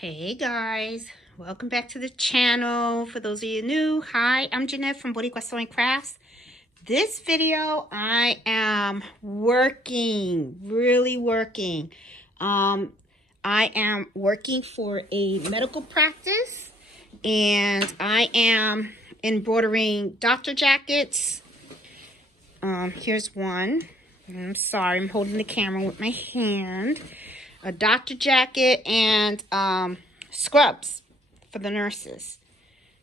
Hey guys, welcome back to the channel. For those of you new, hi, I'm Jeanette from Boricua Sewing Crafts. This video, I am really working. I am working for a medical practice, and I am embroidering doctor jackets. Here's one. I'm sorry, I'm holding the camera with my hand. A doctor jacket and scrubs for the nurses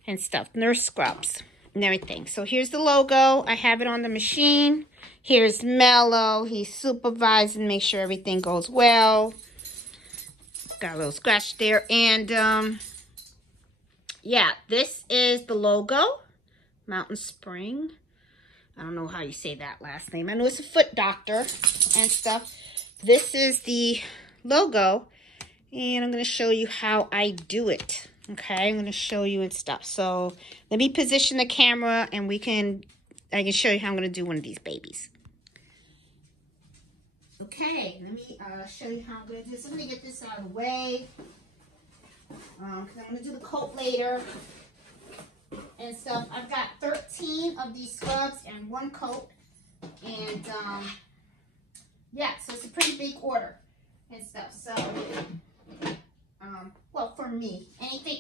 and stuff. Nurse scrubs and everything. So here's the logo. I have it on the machine. Here's Mello. He's supervising, make sure everything goes well. Got a little scratch there. And yeah, this is the logo. Mountain Spring. I don't know how you say that last name. I know it's a foot doctor and stuff. This is the logo, and I'm going to show you how I do it. Okay, I'm going to show you and stuff. So let me position the camera, and I can show you how I'm going to do one of these babies. Okay, let me show you how I'm going to do this. I'm going to get this out of the way because I'm going to do the coat later and stuff. I've got 13 of these scrubs and one coat, and yeah, so it's a pretty big order and stuff. So well, for me,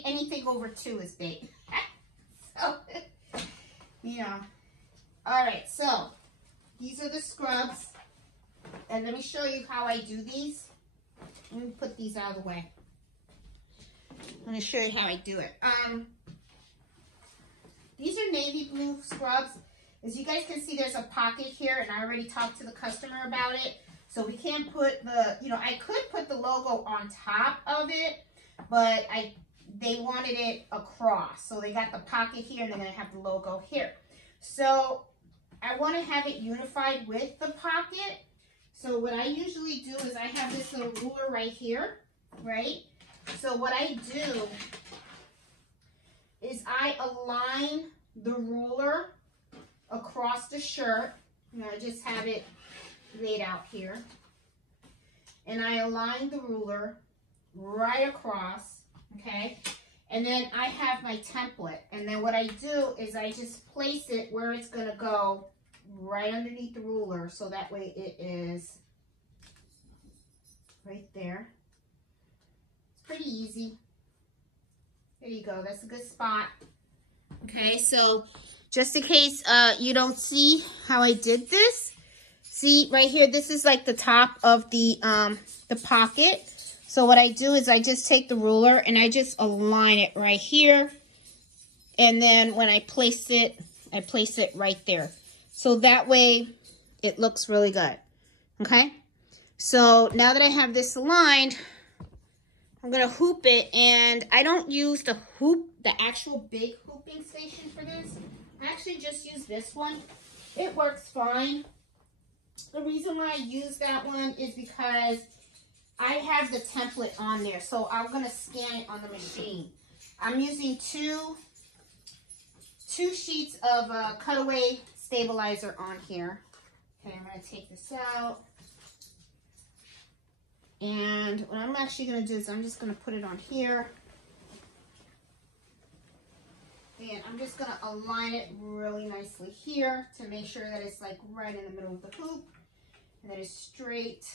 anything over 2 is big. So yeah. All right, so these are the scrubs, and let me show you how I do these. Let me put these out of the way. I'm going to show you how I do it. These are navy blue scrubs. As you guys can see, there's a pocket here, and I already talked to the customer about it. So we can't put the, I could put the logo on top of it, but they wanted it across. So they got the pocket here, and they're going to have the logo here. So I want to have it unified with the pocket. So what I usually do is I have this little ruler right here, right? So what I do is I align the ruler across the shirt. I just have it laid out here, and I align the ruler right across, okay? And then I have my template, and then what I do is I just place it where it's going to go, right underneath the ruler, so that way it is right there. It's pretty easy. There you go. That's a good spot. Okay, so just in case you don't see how I did this, see right here, this is like the top of the pocket. So what I do is I just take the ruler and I just align it right here. And then when I place it right there. So that way it looks really good. Okay? So now that I have this aligned, I'm going to hoop it, and I don't use the actual big hooping station for this. I actually just use this one. It works fine. The reason why I use that one is because I have the template on there, so I'm going to scan it on the machine. I'm using two sheets of cutaway stabilizer on here. Okay, I'm going to take this out. And what I'm actually going to do is I'm just going to put it on here. And I'm just going to align it really nicely here to make sure that it's like right in the middle of the hoop. And that it's straight.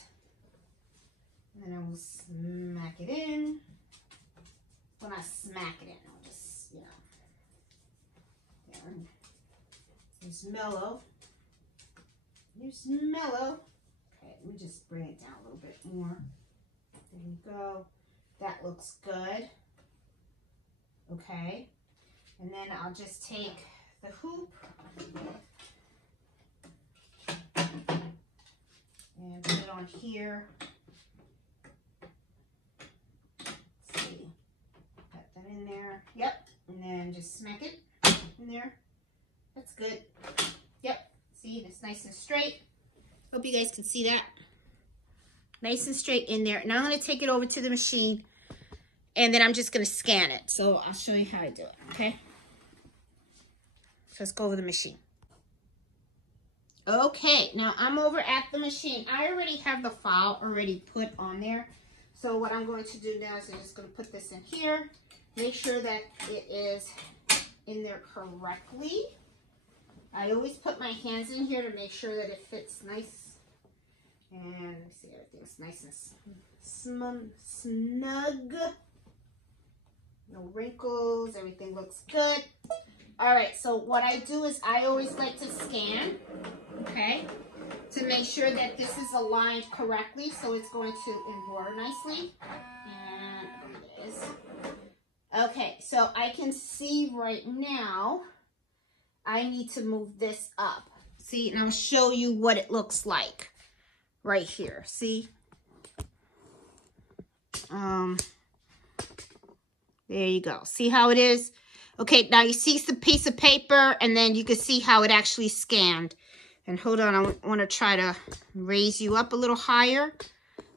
And then I will smack it in. Well, not smack it in. I'll just, there. There's Mello. There's Mello. Okay, let me just bring it down a little bit more. There you go. That looks good. Okay. And then I'll just take the hoop and put it on here. Let's see. Got that in there. Yep. And then just smack it in there. That's good. Yep. See, it's nice and straight. Hope you guys can see that. Nice and straight in there. Now I'm going to take it over to the machine, and then I'm just going to scan it. So I'll show you how I do it, okay? So let's go over the machine. Okay, now I'm over at the machine. I already have the file already put on there. So what I'm going to do now is I'm just going to put this in here. Make sure that it is in there correctly. I always put my hands in here to make sure that it fits nice. And let me see, everything's nice and snug. No wrinkles, everything looks good. All right, so what I do is I always like to scan, okay, to make sure that this is aligned correctly, so it's going to embroider nicely. And there it is. Okay, so I can see right now, I need to move this up. See, and I'll show you what it looks like right here. See? There you go. See how it is? Okay, now you see the piece of paper, and then you can see how it actually scanned. And hold on, I want to try to raise you up a little higher,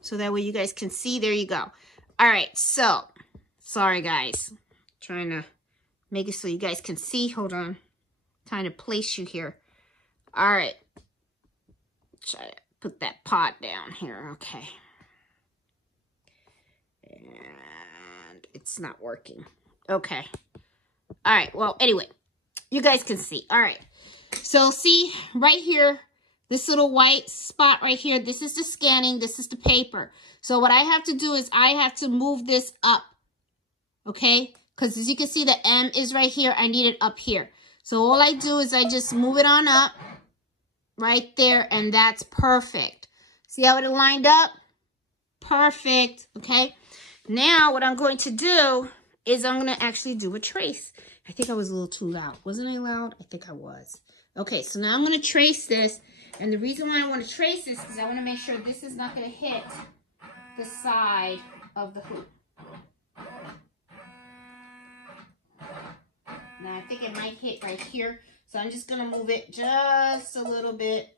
so that way you guys can see. There you go. All right, so, sorry guys. Trying to make it so you guys can see. Hold on. Trying to place you here. All right. Try to put that pot down here. Okay. And it's not working. Okay. All right. Well, anyway, you guys can see. All right. So see right here, this little white spot right here, this is the scanning, this is the paper. So what I have to do is I have to move this up. Okay? Because as you can see, the M is right here. I need it up here. So all I do is I just move it on up right there, and that's perfect. See how it lined up? Perfect. Okay? Now what I'm going to do is I'm going to actually do a trace. I think I was a little too loud. Wasn't I loud? I think I was. Okay, so now I'm going to trace this. And the reason why I want to trace this is I want to make sure this is not going to hit the side of the hoop. Now I think it might hit right here. So I'm just going to move it just a little bit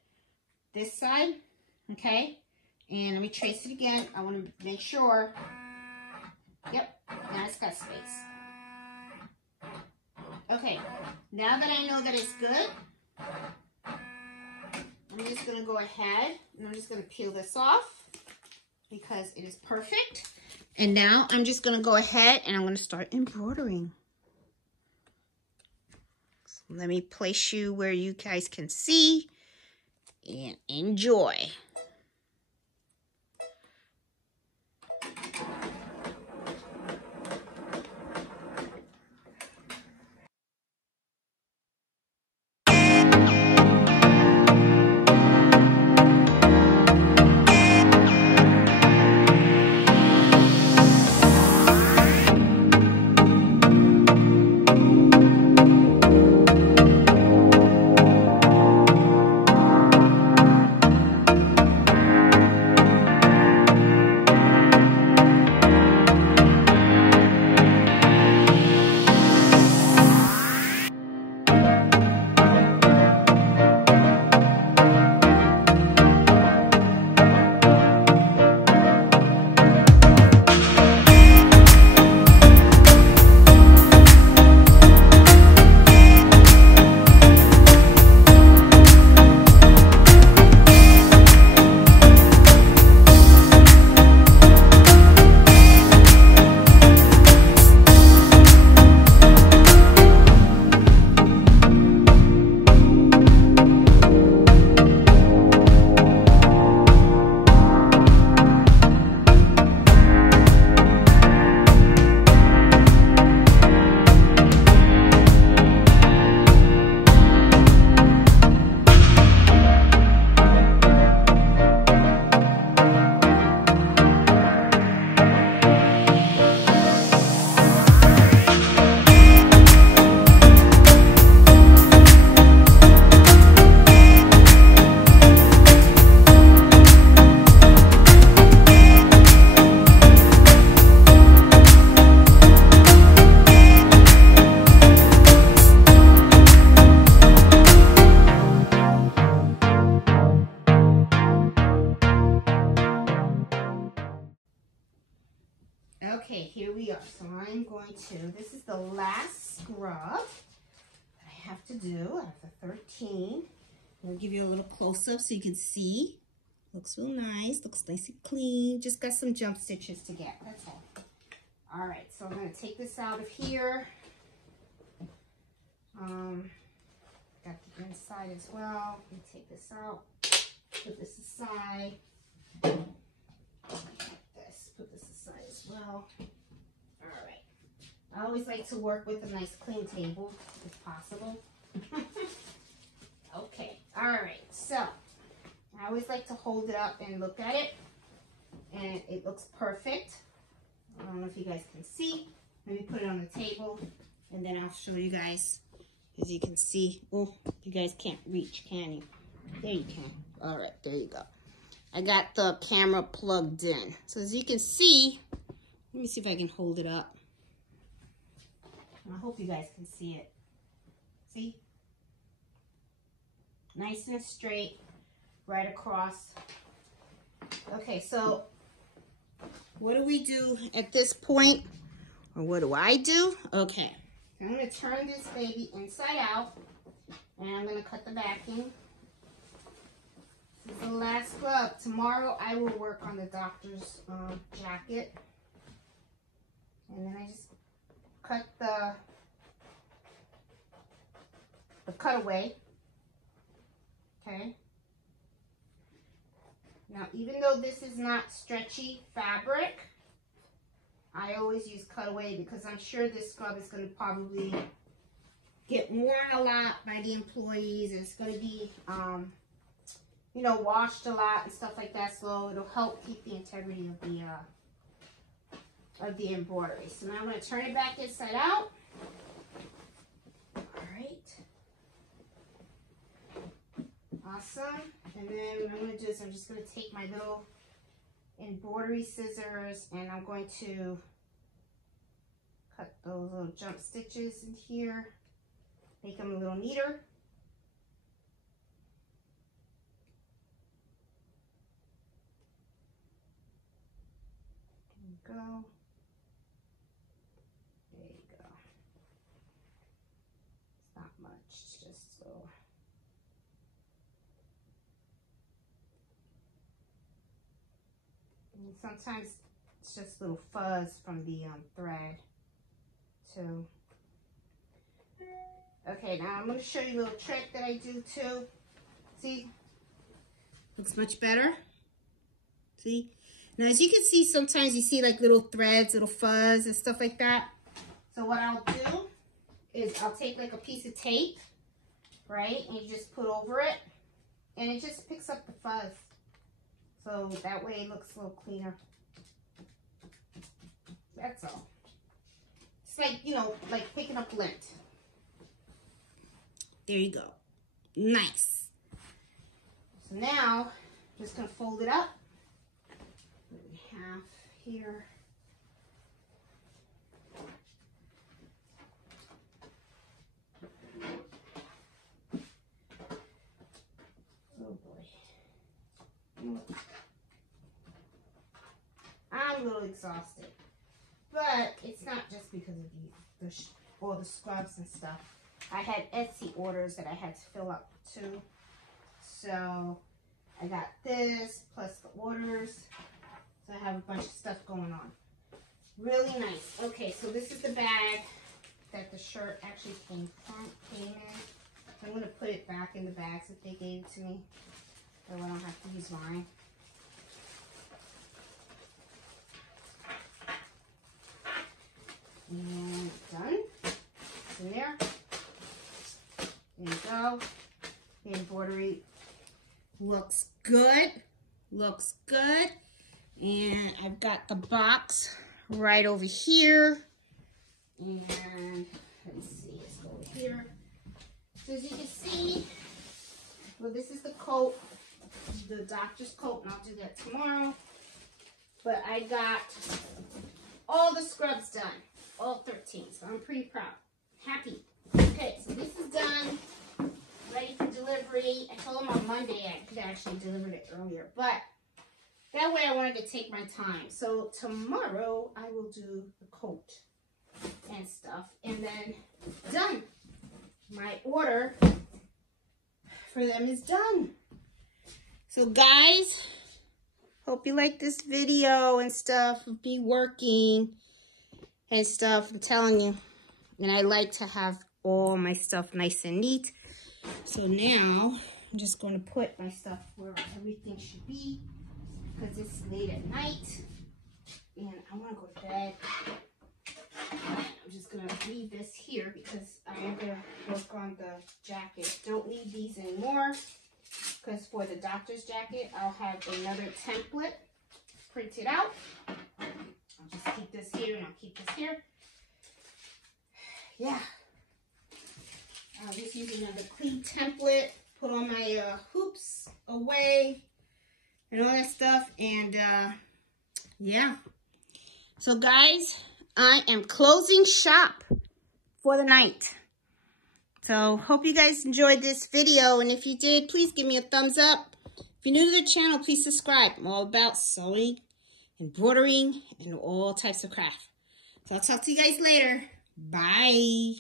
this side. Okay. And let me trace it again. I want to make sure. Yep. Now it's got space. Okay. Now that I know that it's good, I'm just going to go ahead and I'm just going to peel this off because it is perfect. And now I'm just going to go ahead and I'm going to start embroidering. So let me place you where you guys can see and enjoy. Okay, here we are. So I'm going to, this is the last scrub I have to do. I have the 13. I'll give you a little close-up so you can see. Looks real nice. Looks nice and clean. Just got some jump stitches to get. That's all. All right, so I'm going to take this out of here. Got the inside as well. Let me take this out. Put this aside. Put this aside as well. All right. I always like to work with a nice clean table if possible. Okay. All right. So I always like to hold it up and look at it, and it looks perfect. I don't know if you guys can see. Let me put it on the table, and then I'll show you guys. As you can see, oh, you guys can't reach, can you? There you can. All right, there you go. I got the camera plugged in. So as you can see, let me see if I can hold it up. I hope you guys can see it. See? Nice and straight, right across. Okay, so what do we do at this point? Or what do I do? Okay. I'm going to turn this baby inside out, and I'm going to cut the backing. This is the last scrub. Tomorrow I will work on the doctor's jacket. And then I just cut the cutaway. Okay. Now, even though this is not stretchy fabric, I always use cutaway because I'm sure this scrub is going to probably get worn a lot by the employees. It's going to be, you know, washed a lot and stuff like that. So it'll help keep the integrity of the embroidery. So now I'm going to turn it back inside out. All right. Awesome. And then what I'm going to do is I'm just going to take my little embroidery scissors, and I'm going to cut those little jump stitches in here, make them a little neater. There you go. There you go. It's not much, it's just so. And sometimes it's just little fuzz from the thread too. Okay, now I'm going to show you a little trick that I do too. See? Looks much better. See? Now as you can see, sometimes you see like little threads, little fuzz and stuff like that. So what I'll do is I'll take like a piece of tape, right? And you just put over it, and it just picks up the fuzz. So that way it looks a little cleaner. That's all. It's like, you know, like picking up lint. There you go. Nice. So now, I'm just going to fold it up. What do we have here? Oh boy. I'm a little exhausted, but it's not just because of all the scrubs and stuff. I had Etsy orders that I had to fill up too, so I got this plus the orders, so I have a bunch of stuff going on. Really nice. Okay, so this is the bag that the shirt actually came in. I'm going to put it back in the bags that they gave to me, so I don't have to use mine. And done. It's in there. There you go. The embroidery looks good. Looks good. And I've got the box right over here. And let's see, let's go over here. So as you can see, well, this is the coat, the doctor's coat, and I'll do that tomorrow. But I got all the scrubs done. All 13, so I'm pretty proud. Happy. Okay, so this is done. Ready for delivery. I told them on Monday I could actually deliver it earlier, but that way I wanted to take my time. So tomorrow I will do the coat and stuff, and then done. My order for them is done. So guys, Hope you like this video and stuff. Be working and stuff. I'm telling you. And I like to have all my stuff nice and neat. So now I'm just going to put my stuff where everything should be, because it's late at night and I want to go to bed. I'm just going to leave this here because I'm going to work on the jacket. Don't need these anymore, because for the doctor's jacket, I'll have another template printed out. I'll just keep this here and I'll keep this here. Yeah. I'll just use another clean template, put all my hoops away and all that stuff. And yeah. So guys, I am closing shop for the night. So hope you guys enjoyed this video. And if you did, please give me a thumbs up. If you're new to the channel, please subscribe. I'm all about sewing, embroidering, and all types of craft. So I'll talk to you guys later. Bye.